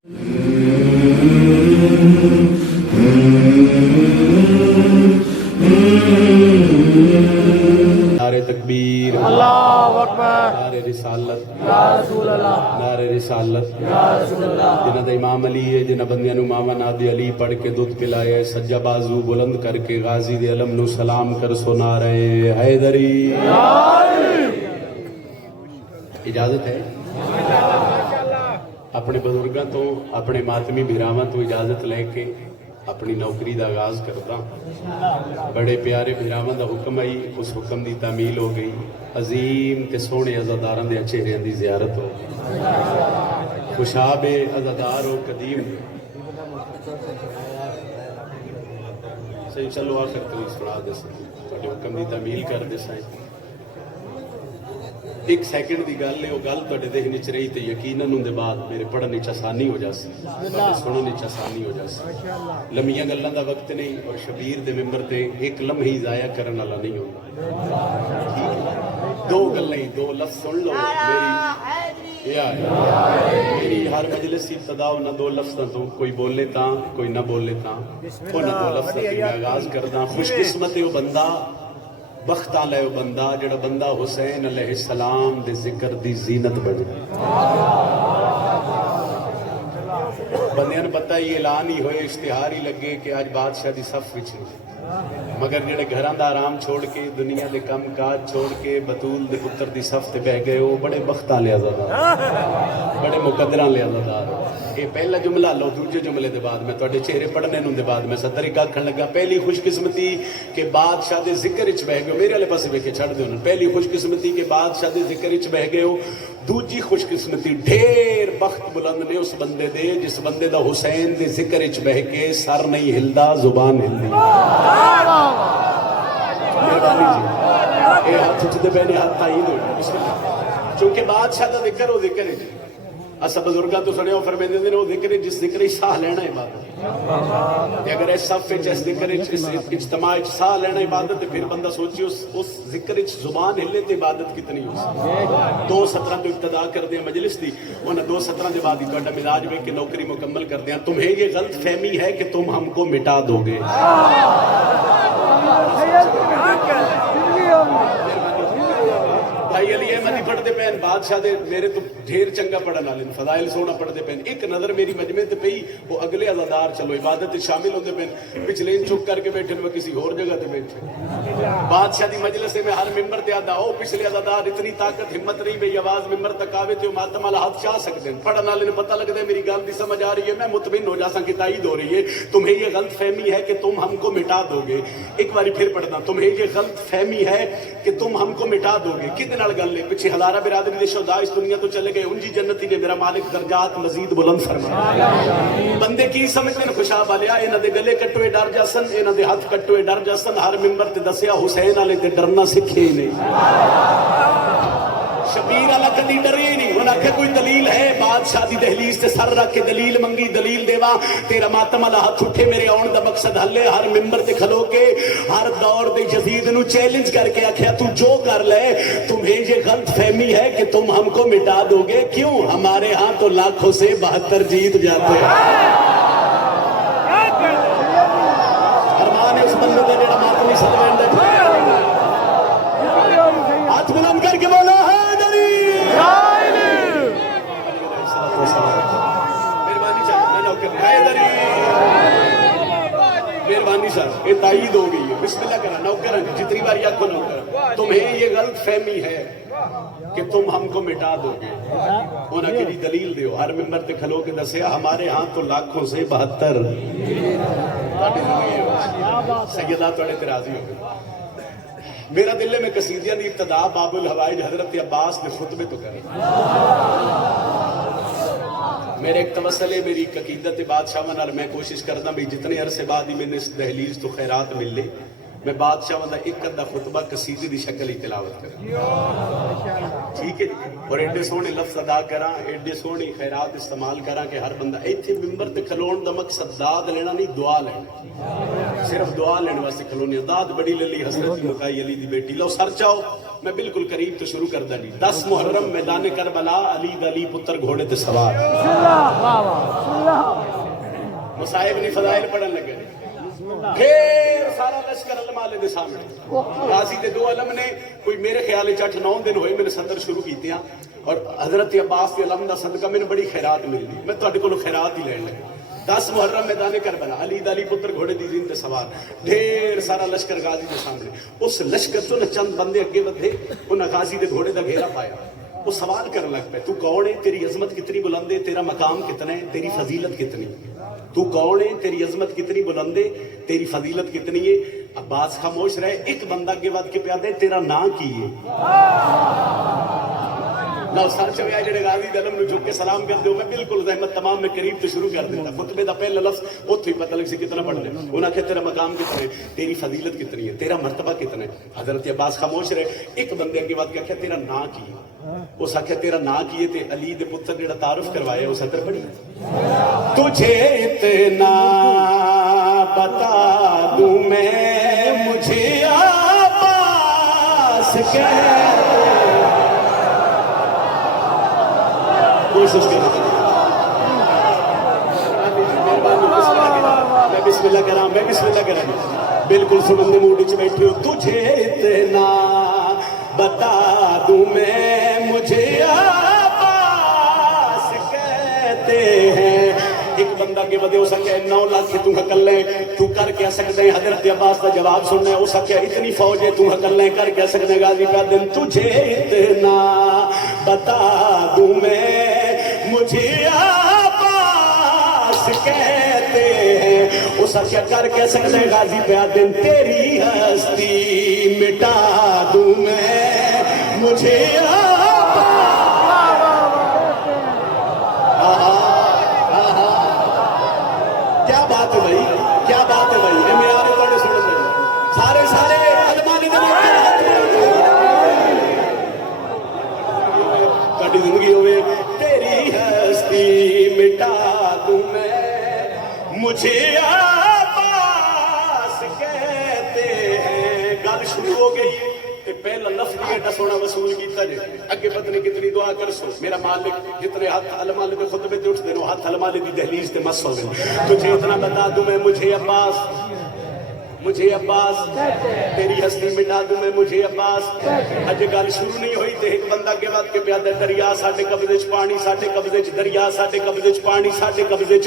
नारे तकबीर, अल्लाहु अकबर, नारे रिसालत, या रसूल अल्लाह, नारे रिसालत। या रसूल अल्लाह। जिन्हां दा इमाम अली है, जिन्हां बंदियां नूं मामा नादी अली पढ़ के दुध पिलाया, सज्जा बाजू बुलंद करके गाजी दे अलम नूं सलाम कर सुना रहे हैदरी। इजाजत है अपने बुजुर्गों तो, अपने मातमी भीरावां तो इजाजत लेके अपनी नौकरी का आगाज करता। बड़े प्यारे भीरावां का हुक्म आई, उस हुक्म की तामील हो गई। अजीम ते सोहने अज़ादारां दे चेहरिਆਂ की जियारत हो। खुशाब अज़ादार हो कदीम सही। चलो आखिर तो सुना दे हुक्म की तामील कर दे साईं। एक सैकंड की गल है, वो गल तुहाडे ज़हन च रही तो यकीनन उनके बाद मेरे पढ़ने च आसानी हो जासी, सुनने च आसानी हो जासी। लम्मियां गल्लां दा वक्त नहीं, और शबीर दे मिंबर ते एक लम्हे ही जाया करने वाला नहीं होता। ठीक है, दो गल्लां ही, दो लफ्ज़ सुन लो मेरी हर मजलिस की इब्तिदा उन्हां दो लफ्ज़ां तो, कोई बोले तां कोई ना बोले तां, उन्हां दो लफ्ज़ां ते मैं आगाज करदा। खुशकिस्मत है वो बंदा, बख्त आला है वो बंदा, जेड़ा बंदा हुसैन अलैहिस्सलाम दे जिक्र दी जीनत बने। बंदियां नूं पता ही, ऐलान ही होए, इश्तिहार ही लगे कि आज बादशाह दी सफ विच नहीं, मगर जेड़े घरां दा आराम छोड़ के, दुनिया दे कम काज छोड़ के बतूल दे पुत्र दी सफ ते बह गए, वो बड़े बख्त आले आज़ादार, बड़े मुकद्दरां ले आज़ादार। ये पहला जुमला लो, दूजे जुमले के बाद मैं तुहाडे चेहरे पढ़ने नूं दे बाद मैं तरीका आखण लगा। पहली खुशकिस्मती के बादशाह दे जिक्र च बह गए हो, मेरे वाले पासे वेखे छड़ दो। पहली खुशकिस्मती के बादशाह दे जिक्र च बह गए हो। दूजी खुशकिस्मती ढेर बख्त बुलंद ने उस बंदे दे जिस बंदे दा हुसैन दे जिक्र च बह के सर नहीं हिलदा, जुबान हिलदी। हाथ उठते पे ने, हाथ ताईद हो, क्योंकि बादशाह दा जिक्र हो, जिक्र असा बुजुर्गों तो सुने फरमाते हैं वो जिक्र जिस जिक्र साह लेना इबादत। अगर इस सफ इस जिक्र इस इज्तिमा साह लेना इबादत, फिर बंदा सोचिए उस जिक्र जुबान हिले तो इबादत कितनी हो। 2 सत्र तो इब्तदा करते हैं मजलिस की, उन्हें 2 सत्र के बाद ही तुहाडा मिजाज वेख के नौकरी मुकम्मल करते हैं। तुम्हें ये गलत फहमी है कि तुम हमको मिटा दोगे। भाई अली अहमद ही पढ़ते पे, बादशाह दे मेरे तो ढेर चंगा पढ़न वाले, फदाइल सोना पढ़ते पे। एक नजर मेरी मजमे ते पई, वो अगले अज़ादार चलो इबादत शामिल होते पे, पिछले चुप करके बैठे मैं किसी और जगह पे बैठे। बादशाह की मजलिस में हर मिंबर ते आदा ओ पिछले अज़ादार, इतनी ताकत हिम्मत नहीं भाई आवाज मिंबर तक आवे तो मातम वाला हाथ चाह सकते हैं। पढ़न वाले ने पता लगता है मेरी गल की समझ आ रही है, मैं मुतमिन हो जासा कि ताईद हो रही है। तुम्हें ये गलत फहमी है कि तुम हमको मिटा दोगे। एक बार फिर पढ़ना, तुम्हें ये गलत फहमी है कि तुम हमको मिटा दोगे। कितने गल है, पिछे हजारा बिरादरी दे शुहदा इस दुनिया तो चले गए, उनकी जन्नती ने मेरा मालिक दरजात मजीद बुलंद फरमाया। बंदे की समझते हैं खुशाब वालिया, इन्हां दे गले कट्टोए डर जासन, इन्हां दे हाथ कट्टोए डर जासन। हर मिंबर ते दसिया हुसैन वाले ते डरना सीखे ही नहीं, शबीर वाला कदी डरे ही नहीं। उन्हें आखे कोई दलील है, बादशाह की दहलीज से सर रख के दलील मंगी, दलील देवा तेरा मातम वाला हाथ उठे, मेरे आने का मकसद हले। हर मिंबर से खलो के हर दौर के यजीद नू चैलेंज करके आख्या तू जो कर ले, तुम्हें ये गलत फहमी है कि तुम हमको मिटा दोगे। क्यों? हमारे यहाँ तो लाखों से 72 जीत जाते हैं। अरमान है उस बंदे का जेड़ा मातमी सलमान दे हाथ बुलंद करके बोलो मेहरबानी साहब, ये ताईद हो गई है। बिस्मिल्लाह करा नौकर, जितनी बार आखो नौकर। तुम्हें ये गलत फहमी है कि तुम हमको मिटा दोगे। उन्हें कि दलील दो। हर मिंबर ते खलो के दसिया हमारे यहाँ तो लाखों से 72 सैयदा तुहाडे ते राजी हो गए। मेरा दिल है मैं कसीदियां की इब्तदा बाबुल हवाइज हजरत अब्बास के खुतबे तो करें। मेरे एक तवसल है, मेरी अकीदत बादशाह नाल मैं कोशिश करता भी जितने अरसे बाद ही मैंने इस दहलीज तो खैरात मिले, मैं बादशाह का एक अद्धा खुतबा कसीदे की शक्ल ही तिलावत करा। ठीक है, और एडे सोहने लफ्ज अदा करा, एडे सोहनी खैरात इस्तेमाल करा कि हर बंदा इत्थे मिंबर ते खलोण दा मकसद दाद लेना नहीं, दुआ लेना। सिर्फ दुआ लेने वास्ते खलोने। दाद बड़ी ले ली हजरत मुकाई अली दी बेटी। लो सर चाओ मैं बिल्कुल करीब तो शुरू कर दी। 10 मुहर्रम मैदान करबला, अली पुत्र घोड़े ते सवार। मुसाहिब नहीं फजाइल पढ़न लगे फिर सारा लश्कर अलमाले दे सामने गाजी दे दो अलम ने कोई मेरे ख्याल 8-9 दिन होए मैंने सदर शुरू कीतियां और हजरत अब्बास के अलम दा सदका मैंने बड़ी खैरात मिलदी मैं तुहाडे कोलों खैरात ही लैण लगा 10 मुहर्रम मैदान करबला अली दली पुत्र घोड़े दी जीन ते सवार ढेर सारा लश्कर गाजी के सामने उस लश्कर चों चंद बंदे अगे वधे उन्हां गाजी दे घोड़े दा घेरा पाया वो सवाल करने लग पे तू कौन है तेरी अजमत कितनी बुलंद है तेरा मकाम कितना है तेरी फजीलत कितनी तू कौन है तेरी अजमत कितनी बुलंद है तेरी फजीलत कितनी है अब्बास खामोश रहे एक बंदा के बाद के प्यादे तेरा नाम की है ना सर चवे जेड़े गाजी दलम नु झुक के सलाम कर दो मैं बिल्कुल रहमत तमाम में करीब तो शुरू कर देता खुतबे दा पहला लफ्ज ओथे ही पता लग सी कितना पढ़ ले उन्हां के तेरा मकाम कितना है तेरी फजीलत कितनी है तेरा मर्तबा कितना है हजरत अब्बास खामोश रहे एक बंदे के बाद क्या तेरा नाम की है उस आख्या तेरा नाम की है ते अली दे पुत्र जेड़ा तारुफ करवाया उस अंदर पढ़ी तुझे इतना बता दूं मैं मुझे अब्बास मैं बिस्मिल्लाह करा बिल्कुल सुमंदे मूड च बैठी हो तुझे इतना बता दूं मैं मुझे अब्बास कहते हैं एक बंदा के बदे हो सके 9 लाख तू हकल ले तू कर क्या सकते हैं हजरत अब्बास का जवाब सुनना हो सके इतनी फौज है तू हकल ले कर क्या सकते गाजी का दिन तुझे इतना बता दूं मैं मुझे अब्बास कहते हैं उसा क्या कर कह सकते हैं गाजी पे दिन तेरी हस्ती मिटा दूं मैं मुझे क्या बात है भाई क्या बात है भाई ये मैं आरे तोड़े सुन रहे सारे सारे अलमानी दे कटी जिंदगी होवे तेरी हस्ती मिटा दूं मैं मुझे अब्बास कहते हैं गल शुरू हो गई पहला लफ्ज एडा सोना वसूल किया जे अगे पत्नी कितनी दुआ कर सो मेरा मालिक जितने हाथ अलमाले के खुतबे ते उठते नो हाथ अलमाले दी दहलीज ते मस हो गए तुझे इतना बता दूं मैं मुझे अब्बास तेरी हस्ती मिटा दूं मैं मुझे अब्बास अज गल शुरू नहीं हुई ते एक बंदा के बाद के प्यादा दरिया साडे कब्जे च पानी साडे कब्जे च दरिया साडे कब्जे च पानी साडे कब्जे च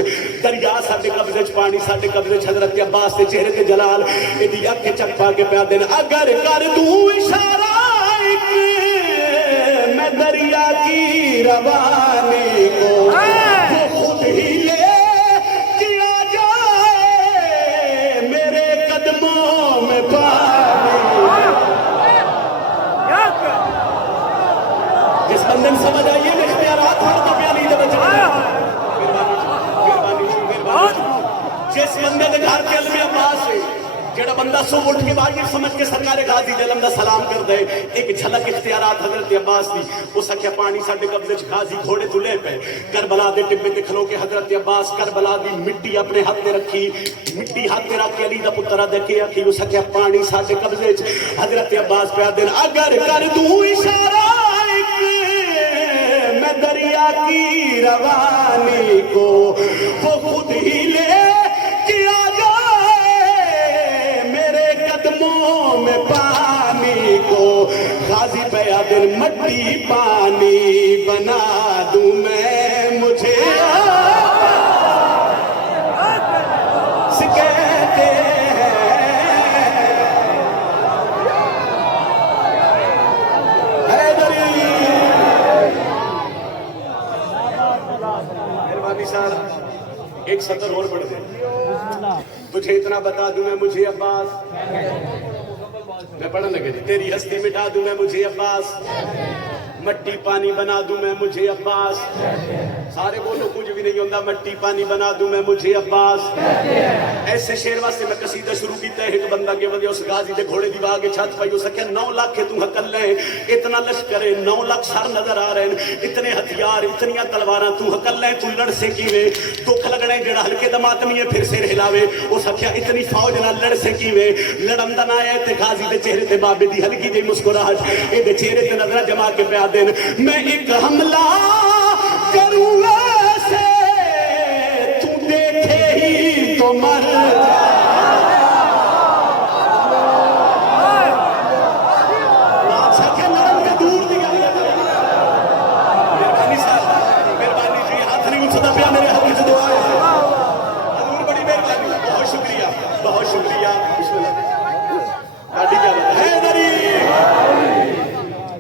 दरिया साडे कब्जे च पानी साडे कब्जे च हजरत अब्बास के चेहरे ते जलाल एदी अख चक पा के प्यादे ने अगर कर दूं इशारा एक मैं दरिया की रवानी को वो खुद ही ले में जिस बंदे ने समझ आई है इख्तियारात हर तो प्यार नहीं देना चाहिए जिस बंदे ने घर के अलमे अब्बास है जेड़ा बंदा सुबह उठ के वाजिब समझ के सरकार गाजी जलम दा सलाम कर दे एक झलक इख्तियारात हजरत अब्बास दी उस आख्या पानी साडे कब्जे च गाजी घोड़े तुले पे करबला दे टिब्बे ते खलो के हजरत अब्बास करबला दी मिट्टी अपने हाथ में रखी मिट्टी हाथ में रख के अली दा पुत्र देखे आखी उस आख्या पानी साडे कब्जे च हजरत अब्बास पे दिन अगर कर दूं इशारा मैं दरिया की रवानी को वो खुद ही ले किया में पानी को गाजी पे दिल मट्टी पानी बना दूं मैं मुझे कहते हैं मेहरबानी साहब एक सतर और पढ़ दे तुझे इतना बता दूं मैं मुझे अब्बास मैं पढ़ने लगे तेरी हस्ती मिटा दूं मैं मुझे अब्बास मट्टी पानी बना दूं मैं मुझे अब्बास सारे बोलो कुछ भी नहीं होता मट्टी पानी बना दूं मैं मुझे अब्बास ऐसे शेर वास्ते मैं कसीदा शुरू किया एक बंदा के वजह उस गाजी दे घोड़े दी आगे छत पाई हो सके 9 लाख तू हकल ले इतना लश्कर 9 लाख सर नजर आ रहे हैं इतने हथियार इतनियां तलवारां तू हकल ले तू लड़ से कीवे दुख लगने जेड़ा हल्के दमातमी है फिर सिर हिलावे वो सख्या इतनी फौज नाल लड़ से कीवे लड़न दा ना है ते गाजी दे चेहरे ते बाबे दी हल्की जी मुस्कुराहट ए दे चेहरे ते नजर जमा के प्या देन मैं एक हमला करूंगा से तू देखे ही तो मर बादशाह के लड़न के दूर दी गल मेहरबानी साहब मेहरबानी जी हाथ नहीं उठता पिया मेरे हाथ में दुआ है हजूर बड़ी मेहरबानी बहुत शुक्रिया बिस्मिल्लाह गाड़ी क्या बात है दरी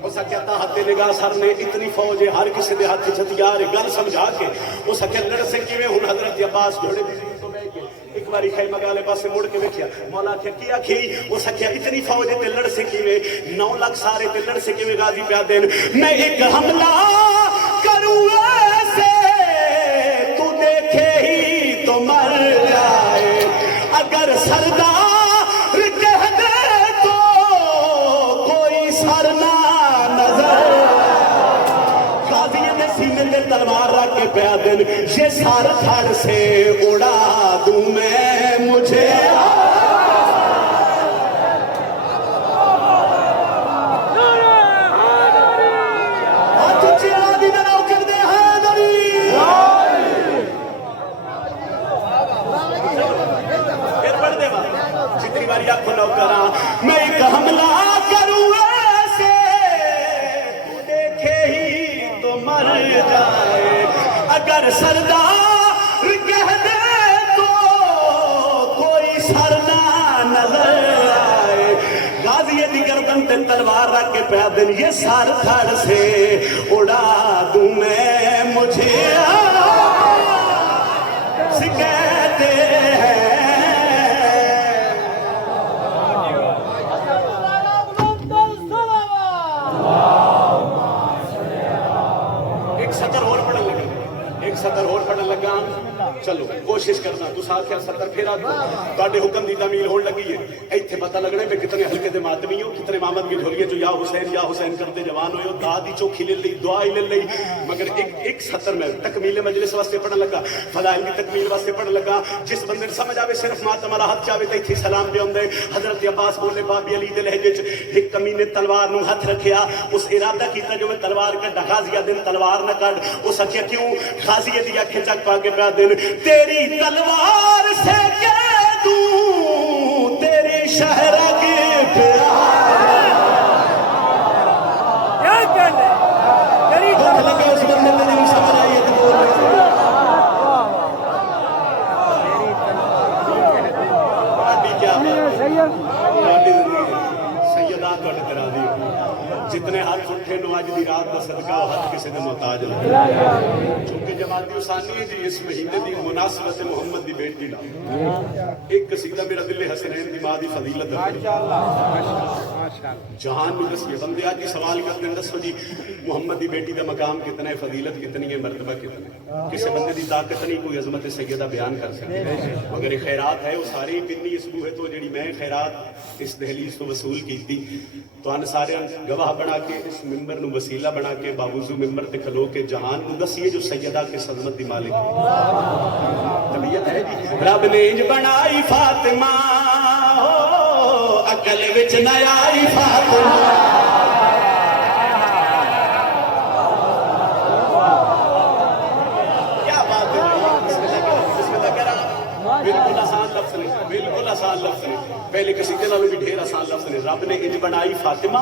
उस कहता हत्ते निगाह सर ने इतनी फौज है हर किसी के हाथ हथियार है गल समझा के उस आख्या लड़ से किवें हुण हजरत अब्बास घोड़े दी तो बैठ के एक बारी खैमा वाले पासे मुड़ के वेख्या मौला आख्या की आखी उस आख्या इतनी फौज है ते लड़ से किवें 9 लाख सारे ते लड़ से किवें गाजी पिया देन मैं एक हमला करूं ऐसे तू देखे ही तो मर जाए अगर सरदार कह दे तो कोई सरना सीने में तलवार रख के पया दिन ये सार धड़ से उड़ा दूं मैं मुझे जितनी बारी आपको नौकरा मैं एक हमला करूं ऐसे तू देखे ही तो मर जाए अगर सरदार कह दे तो कोई सरना नजर आए गाजी दी गर्दन ते तलवार रख के पया दिन ये सर धड़ से उड़ा दूं मैं मुझे कहते हैं सतर होर पढ़न लगा चलो कोशिश करना तुस आख्या सतर फेरा तुहाडे हुक्म दी तामील होने लगी है इत्थे पता लगना भी कितने हल्के दे मातमी हो कितने मामद की ढोलिए जो या हुसैन करते जवान हो दाद दी चौखी ले ली दुआ ही ले ली मगर एक सतर में तकमील मजलिस वास्ते पढ़न लगा फदाइल की तकमील वास्ते पढ़न लगा जिस बंदे ने समझ आवे सिर्फ मातम वाला हाथ चाहे तो इत्थे सलाम पे आउंदे हजरत अब्बास बोले बाबी अली दे लहजे च एक कमीने तलवार नु हाथ रखिया उस इरादा कीता जो मैं तलवार कड्डा गाजिया दिन तलवार न कड उस आख्या क्यों गाजी दी अखें चक पा के पया दिन तेरी तलवार से कह दूं तेरी शहरग लगे उस बंदे में नहीं समझ आई है क्या सैयदा तुहाडे करा दी जितने हाथ उठे नो अज दी रात का सदका हथ किसी ने मोहताज लगे चूंकि जमाती उसानी जी इस महीने की मुनासबत मुहम्मद की बेटी ला एक कसीदा मेरा दिल हसनैन की मां की फजीलत जहान में दसिए बंदे आज सवाल करते हैं दसो जी मुहम्मद की बेटी का मकाम कितना है फजीलत कितनी है मरतबा कितना है किसी बंदे की ताकत नहीं कोई अजमत सैयदा बयान कर सकती मगर खैरात है वो सारी कितनी इसबू है तो जी मैं खैरात इस दहलीज तो वसूल की थी तो सारे गवाह बना के इस मिंबर नु वसीला बना के बावजूद मिंबर ते खलो के जहान नु दसिए जो सैयदा के सदमत दी मालिक तबीयत है जी रब ने इंज बनाई फातिमा हो अकल विच न आई फातिमा क्या बात है बिस्मिल्लाह करा बिल्कुल आसान लफ्ज नहीं बिल्कुल आसान लफ्ज नहीं पहले कसीदे नालों भी ढेर आसान लफ्ज ने रब ने इंज बनाई फातिमा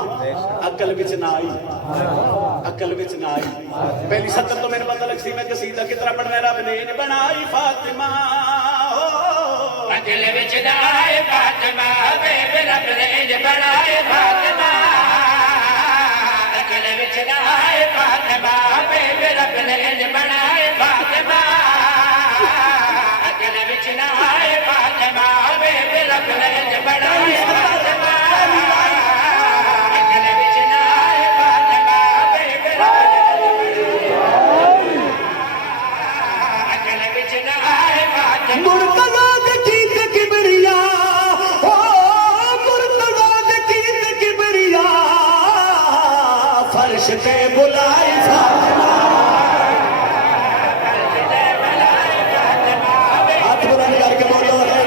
अकल विच ना आई अकल विच ना आई पहली सतर तो मेरे पता लग सी मैं कसीदा कितना पढ़ना है रब ने इंज बनाई फातिमा अकल विच ना आई फातिमा बेबे रब ने इंज बनाई फातिमा अकल विच ना आई फातिमा बेबे रब ने इंज बनाई फातिमा अकल विच ना आई फातिमा बेबे रब ने इंज बनाई फातिमा अकल विच ना आई फातिमा बेबे अकल विच ना आई फातिमा मुर्तजा दे कीत किबरिया ओ मुर्तजा दे कीत किबरिया फर्श ते बुलाई फातिमा हाथ बुलंद करके बोलो है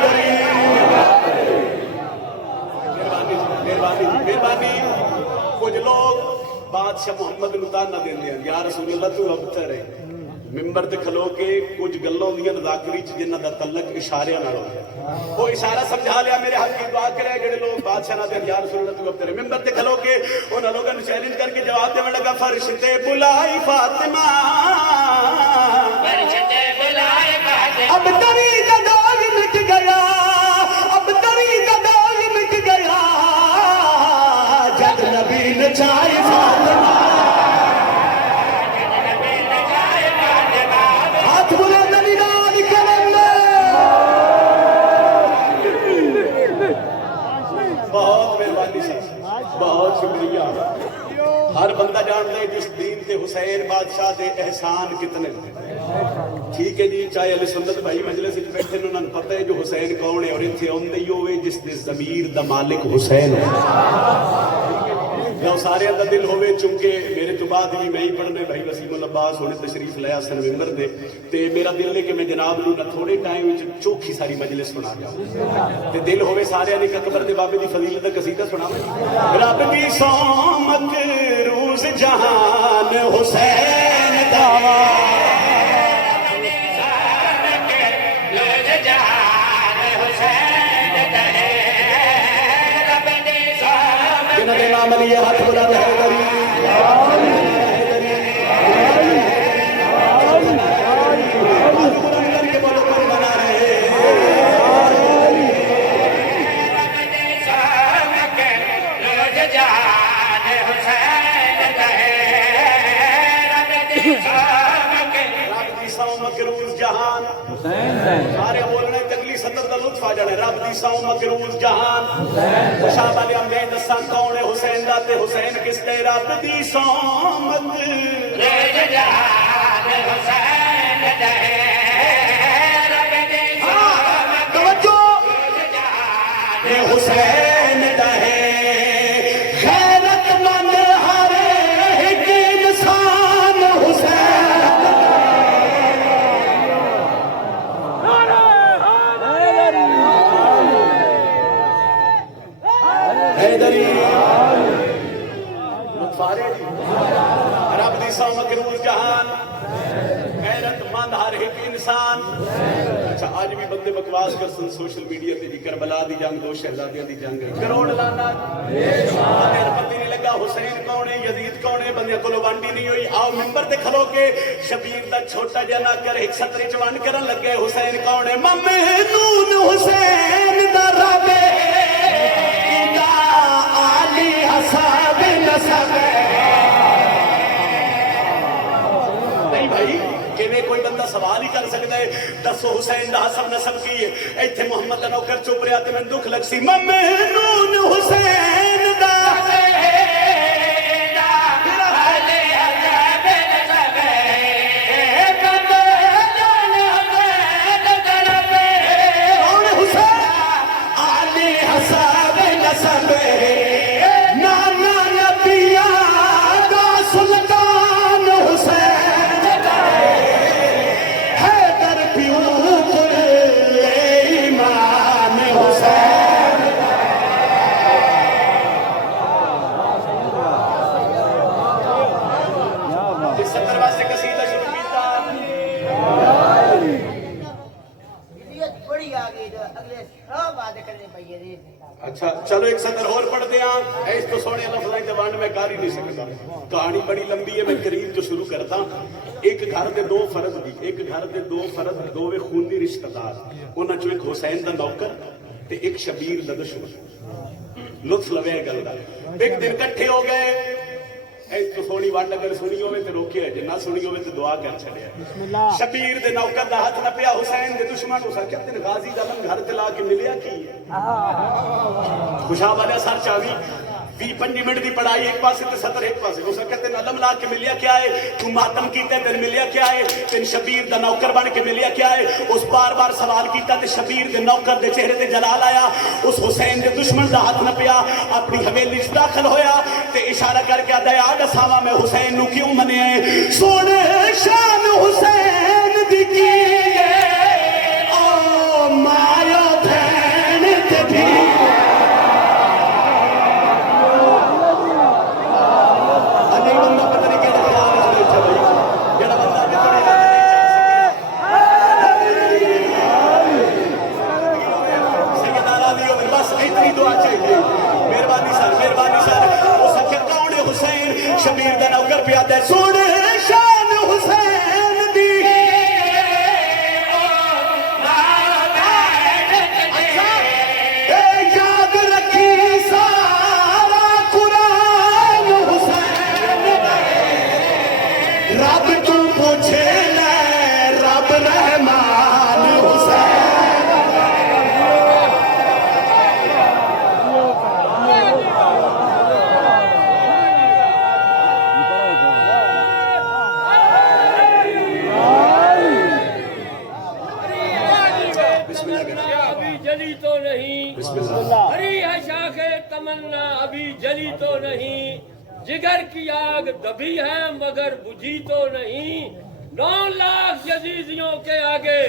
मेहरबानी कुछ लोग बादशाह मुहम्मद नु ताना देंदे हैं या रसूल अल्लाह तू अबतर है منبر تے کھلو کے کچھ گلاں ہوندیاں ذاکری چ جنہاں دا تعلق اشاریاں نال ہوندا ہے وہ اشارہ سمجھا لیا میرے حق کی دعا کرے جڑے لوگ بادشاہ نال یا رسول اللہ تو تیرے منبر تے کھلو کے انہاں لوگاں نوں چیلنج کر کے جواب دیون لگا فرش تے بلائی فاطمہ فرش تے بلائی فاطمہ اب تری کا داغ مٹ گیا اب تری کا داغ مٹ گیا جب نبی نے چاہے فاطمہ بہت مہربانی صاحب بہت شکریہ ہر بندہ جانتا ہے جس دین تے حسین بادشاہ دے احسان کتنے ٹھیک ہے جی چاہے علی سنت بھائی مجلس وچ بیٹھے انہاں نوں پتہ ہے جو حسین کون ہے اور ایتھے اوندے ہی ہوئے جس دے ضمیر دا مالک حسین ہے یا سارے دا دل ہوئے چونکہ میرے تو بعد ہی میں ہی پڑھنے بھائی وسیم العباس ہونے تشریف لیا سن ممبر دے تے میرا دل ہے کہ میں جناب نوں نہ تھوڑے ٹائم وچ چوکھی ساری مجلس سنا جاؤں تے دل ہوئے سارے نے اکبر دے بابے دی فضیلت دا قصیدہ سناواں رب دی سومک روز جہان حسین دا نام علی ہاتھ بلند حیدری مکروز جہان سارے بولنے تگلی صدر دا لطف آ جانے رب دی سو مکروز جہان خوشاب علی امین دساں کون ہے حسین دا تے حسین کس تے رب دی سو مکروز جہان حسین دا رب دی سو مکروز جہان حسین دا خیرت مند ہر ایک انسان حسین رب دی سو مکروز جہان غیرت مند ہر ایک انسان اچھا آج بھی بندے بکواس کر سن سوشل میڈیا تے جی کربلا دی جنگ دو شہزادیاں دی جنگ کروڑ لعنت بندے پتہ نہیں لگا حسین کون ہے یزید کون ہے بندے کولو وانڈی نہیں ہوئی آؤ منبر تے کھلو کے شبیر دا چھوٹا جہا نہ کر ایک سطر چ ونڈ کرن لگے حسین کون ہے ممنون حسین دا رب دا علی حساب نسب کوئی بندہ سوال ہی کر سکتا ہے دسو حسین دا حسب نسب کی ہے ایتھے محمد دا نوکر چپ رہا تے میں دکھ لگ سی ممنون حسین دا اچھا چلو ایک سطر اور پڑھ دیا اس تو سونے لفظ تے ونڈ میں کر ہی نہیں سکتا کہانی بڑی لمبی ہے میں قریب جو شروع کرتا ایک گھر دے دو فرد بھی ایک گھر دے دو فرد دوویں خونی رشتہ دار انہاں چوں ایک حسین دا نوکر تے ایک شبیر دا دشمن لطف لوے گل دا ایک دن کٹھے ہو گئے اس تو سونی ونڈ اگر سنی ہوئے تے روکیا جے نہ سنی ہوئے تے دعا کر چھڑیا شبیر دے نوکر دا ہاتھ نہ پیا حسین دے دشمن اس کہتے ہیں غازی دا من گھر تے لا کے ملیا کی ہے خوشاب والا سر چاوی 20-25 منٹ دی پڑھائی ایک پاسے تے سطر ایک پاسے اس کہتے ہیں علم لا کے ملیا کیا ہے تو ماتم کیتا ہے تے ملیا کیا ہے تے شبیر دا نوکر بن کے ملیا کیا ہے اس بار بار سوال کیتا تے شبیر دے نوکر دے چہرے تے جلال آیا اس حسین دے دشمن دا ہاتھ نہ پیا اپنی حویلی وچ داخل ہویا تے اشارہ کر کے آدا آ دساواں میں حسین نو کیوں منیا ہے سونے شان حسین دی کی او مایا بہن تے بھی तमन्ना अभी जली तो नहीं, हरी है शाखे तमन्ना अभी जली तो नहीं, जिगर की आग दबी है मगर बुझी तो नहीं, 9 लाख यजीदियों के आगे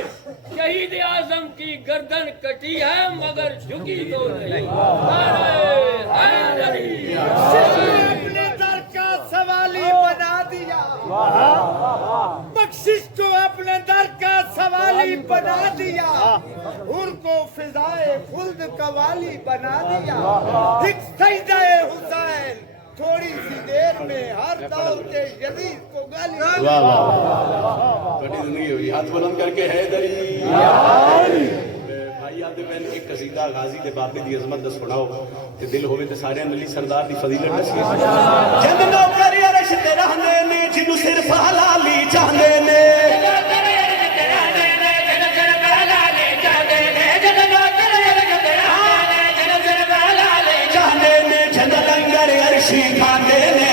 शहीद आजम की गर्दन कटी है मगर झुकी तो नहीं। नारे हैदरी। अपने दर का सवाली बना दिया, बख्शिश को अपने दर का सवाली बना दिया, उनको फिजाए खुल्द कवाली बना दिया। एक सजदाए हुसैन थोड़ी सी देर में हर दौर के यजीद को गाली। वाह वाह, बड़ी जिंदगी हुई। हाथ बुलंद करके हैदरी। भाई आते बहन एक कसीदा गाजी दे बाबे दी अजमत दा सुनाओ ते दिल होवे ते सारे नली सरदार दी फजीलत दसिए। जंद नौकर अरश ते रहंदे ने जिन्नू सिर्फ हलाली चाहंदे ने, खाते ने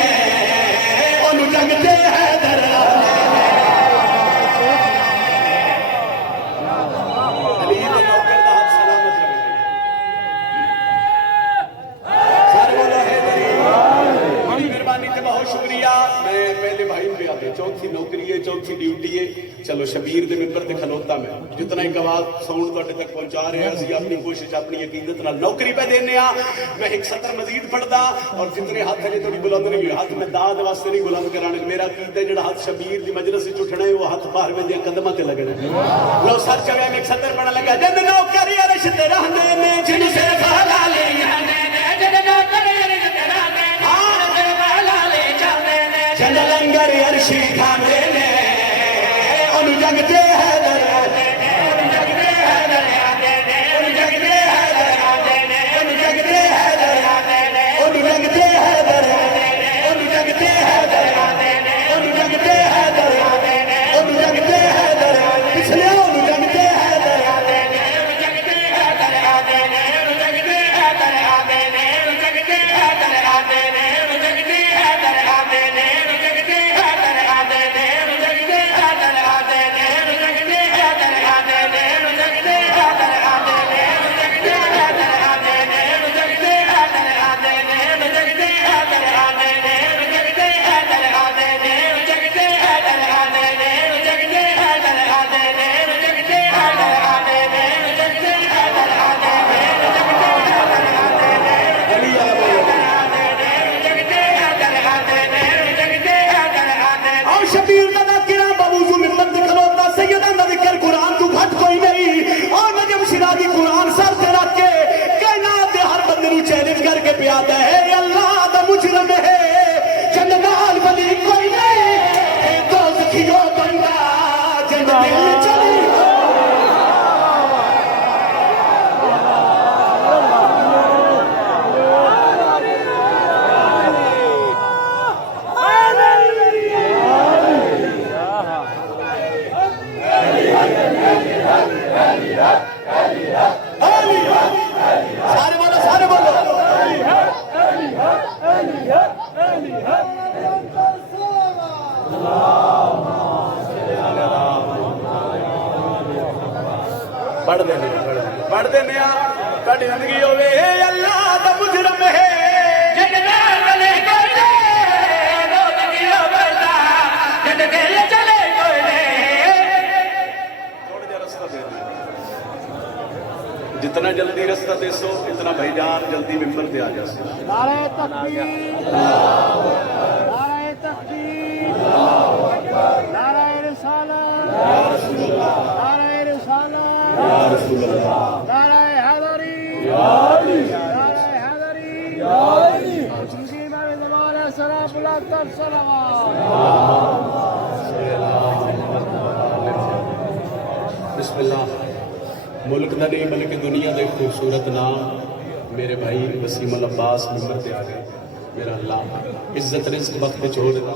ओनू जगते है दरवाजे अली दे नौकर दा हाथ सलामत रहे। सारे बोलो हैदरी। बड़ी मेहरबानी ते बहुत शुक्रिया। मैं पहले भाई पे आते चौथी नौकरी है, चौथी ड्यूटी है। चलो शबीर दे मिंबर ते खलोता मैं जितना एक आवाज साउंड तुहाडे तक पहुंचा रहे हैं, असि अपनी कोशिश अपनी यकीनत नाल नौकरी पे देने आ। मैं एक सतर मजीद पढ़दा और जितने हाथ है थोड़ी बुलंद नहीं हुए, हाथ में दाद वास्ते नहीं बुलंद कराने। मेरा कीता जेड़ा हाथ शबीर दी मजलिस विच उठना है वो हाथ बाहर में दे कदमां ते लगना है। लो सर चवे में एक सतर पढ़न लगा। जद नौकरी अरश ते रहंदे ने जिन्नू सिर्फ हलाली चाहंदे ने, जद नौकरी अरश ते रहंदे ने सिर्फ हलाली चाहंदे ने, जद लंगर अरशी खांदे ने ओनू जगते है दरवाजे ने, ओनू जगते है दरवाजे ने, ओनू जगते है दरवाजे ने, ओनू जगते है दरवाजे ने, ओनू जगते है दरवाजे ने, ओनू जगते है दरवाजे ने, ओनू जगते है दरवाजे ने, ओनू जगते है दरवाजे पिछले ओनू जगते है दरवाजे ने, ओनू जगते है दरवाजे ने, ओनू जगते है दरवाजे ने, ओनू जगते है दरवाजे ने, ओनू जगते है दरवाजे ने, ओनू जगते है दरवाजे ने, ओनू जगते है दरवाजे ने, ओनू जगते है दरवाजे ने, ओनू जगते है दरवाजे ने, ओनू जगते है दरवाजे ने, ओनू जगते है दरवाजे ने, ओनू जगते है दरवाजे ने, ओनू जगते है दरवाजे ने, ओनू जगते है दरवाजे ने, ओनू जगते है दरवाजे ने, ओनू जगते है दरवाजे ने, ओनू जगते है दरवाजे ने, ओनू जगते है दरवाजे ने, अली आ और शबीर का किरा बाबूजू मिम्बर ते खलोता सैयदा दा जिक्र कुरान तू घट कोई नहीं और नजम सिराजी कुरान सर ते रख के कायनात दे हर बंदे नू चैलेंज करके पियादा है अल्लाह दा मुजरम है जन्नत वली कोई नहीं ए दोज़खियो बंदा जन्नत दिल चली। सारे बोलो सारे बोलो पढ़ देने ਤੁਹਾਡੀ ਜ਼ਿੰਦਗੀ ਹੋਵੇ ਅੱਲਾਹ ਦਾ ਮੁਜਰਮ ਹੈ ਜਨਤ ਵਾਲੇ ਕੋਲੇ ਰੋਜ਼ ਕੀ ਹੋਵੇਗਾ ਜਦ ਦਿਲ ਚਲੇ ਕੋਲੇ ਥੋੜਾ ਜਿਹਾ ਰਸਤਾ ਦੇ ਦਿਓ जितना जल्दी रास्ता दे सो इतना भाईजान जल्दी मिंबर पे आ जाए। नारे तकबीर, नारे तकबीर, नारे रिसालत, नारे रिसालत, नारे हैदरी, नारे हैदरी, जिंदगी में ज़माने सलाम बुलंद कर सलावत। बिस्मिल्लाह। मुल्क का नहीं बल्कि दुनिया का खूबसूरत नाम मेरे भाई वसीम अल अब्बास मिंबर पे आ गए। मेरा अल्लाह इज्जत रिज़्क़ वक्त छोड़ देता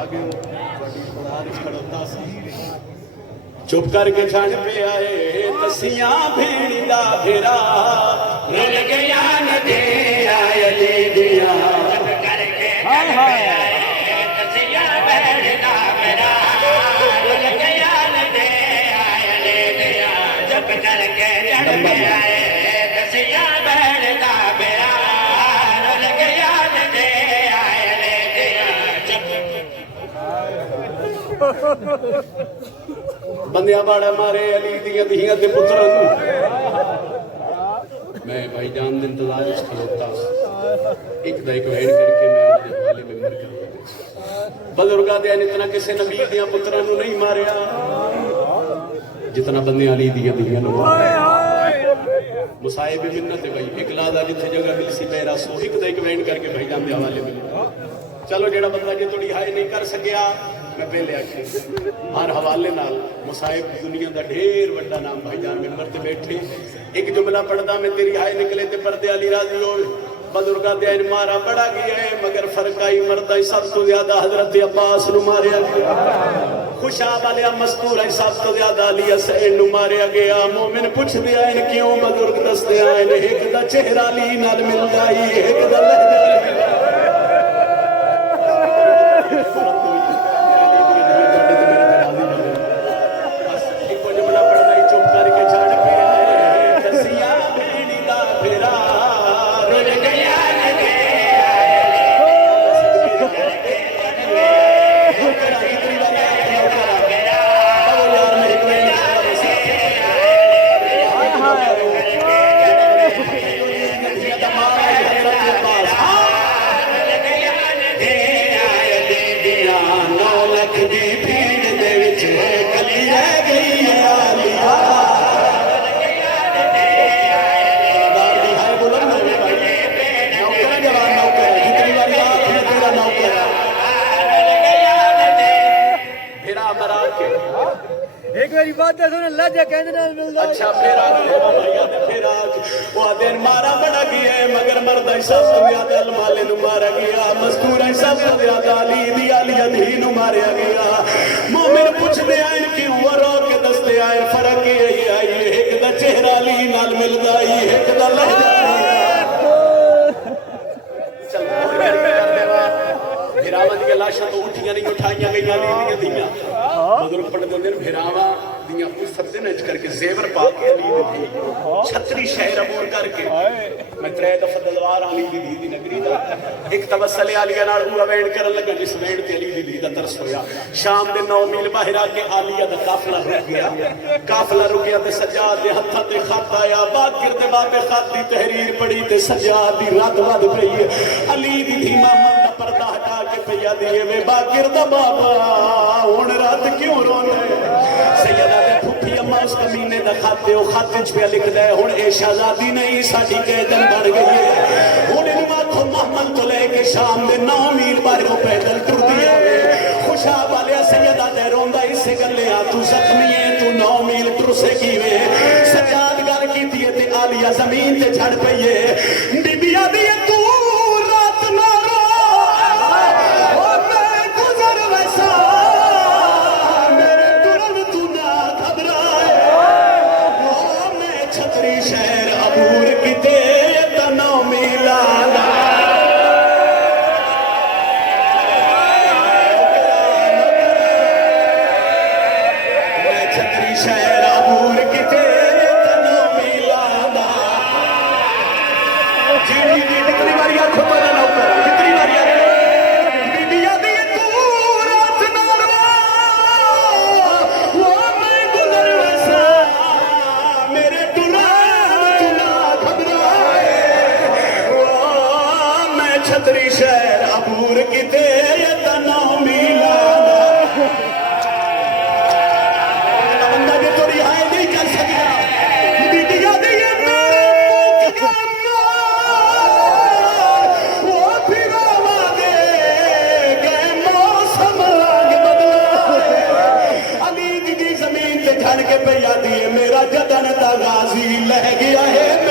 आगे चुप करके छण पे आए तसियां भेड़ा फेरा रुल गया नदी आए दिया करके छण पे आए तसियां भेड़ा फेरा रुल गया नदी आए بندیاں باڑا مارے علی دیاں دھیاں تے پتراں نوں میں بھائی جان دے انتظار وچ کھلوتا ایک دا ایک وین کر کے میں اپنے حوالے ممبر کر بزرگاں دے اتنا کسے نبی دیاں پتراں نوں نہیں ماریا جتنا بندیاں علی دیاں دھیاں نوں ماریا مصائب منت بھائی ایک لادا جتھے جگہ مل سی میرا سو ایک دا ایک وین کر کے بھائی جان دے حوالے مل چلو جیڑا بندہ جے تھوڑی ہائے نہیں کر سکیا میں پہلے آکھے ہر حوالے نال مصائب دنیا دا ڈھیر وڈا نام بھائی جان ممبر تے بیٹھے ایک جملہ پڑھدا میں تیری ہائے نکلے تے پردے علی راضی ہوئے بزرگاں دے ان مارا بڑا گیا ہے مگر فرق آئی مردہ سب تو زیادہ حضرت عباس نو ماریا گیا خوشاب علیہ مذکور ہے سب تو زیادہ علی حسین نو ماریا گیا مومن پوچھ دیا ان کیوں بزرگ دستے آئے ایک دا چہرہ علی نال مل جائی ایک دا لہجہ اچھا پھر وہ دن مارا بڑا گیا ہے مگر مرد ایسا زیادہ المالے نو مارا گیا مذکور ایسا زیادہ علی دی علی ادھی نو ماریا گیا مومن پوچھ دے آئین کیوں ورو کے دستے آئین فرق یہ آئی ایک دا چہرہ علی نال مل گئی ایک دا لہجہ چل بھیراوہ دی لاشاں تو اٹھیاں نہیں اٹھائیاں گئی علی دی دیاں بزرگ پڑھ دے دن بھیراوہ دیاں پوستر دے نج کر کے زیور پا کے علی دی چھتری شہر عبور کر کے میں ترے دفعہ دلوار علی دی دی نگری دا ایک توسل علیہ نال ہوا وینڈ کرن لگا جس وینڈ تے علی دی دا ترس ہویا شام دے 9 میل باہر آ کے عالیہ دا قافلہ رک گیا تے سجاد دے ہتھاں تے خط آیا باقر دے باب خط دی تحریر پڑھی تے سجاد دی رات ود پئی علی دی دھیما من دا پردہ ہٹا کے پیا دیے وے باقر دا بابا ہن رات کیوں رونا سیدہ دے پھپھی اما اس کمینے دا خط دے او خط وچ پیا لکھ دے ہن اے شہزادی نہیں ساڈی قیدن بن گئی ہے ہن ماتھوں محمل تو لے کے شام دے 9 میل باہروں پیدل ٹر دیا خوشاب والے سیدہ دے روندا اس گلے آ تو زخمی ہے تو 9 میل ٹر سے کیویں سجاد گل کیتی ہے تے عالیہ زمین تے جھڑ پئی ہے بی بی آدی تو رات نہ رو او میں گزر ویسا میرے ٹرن تو نہ گھبرائے او میں چھتری شہر عبور کیتے تے 9 میل آنا شہر عبور کتے تنو میلانا جیڑی دی کتنی باری آنکھوں پر نہ اوپر کتنی باری آنکھوں بیدیا دی تو رات نہ رو وہ میں گزر ویسا میرے ٹران تو نہ گھبرائے وہ میں چھتری شہر عبور کتے تنو میلانا میرا جدن دا غازی لہ گیا ہے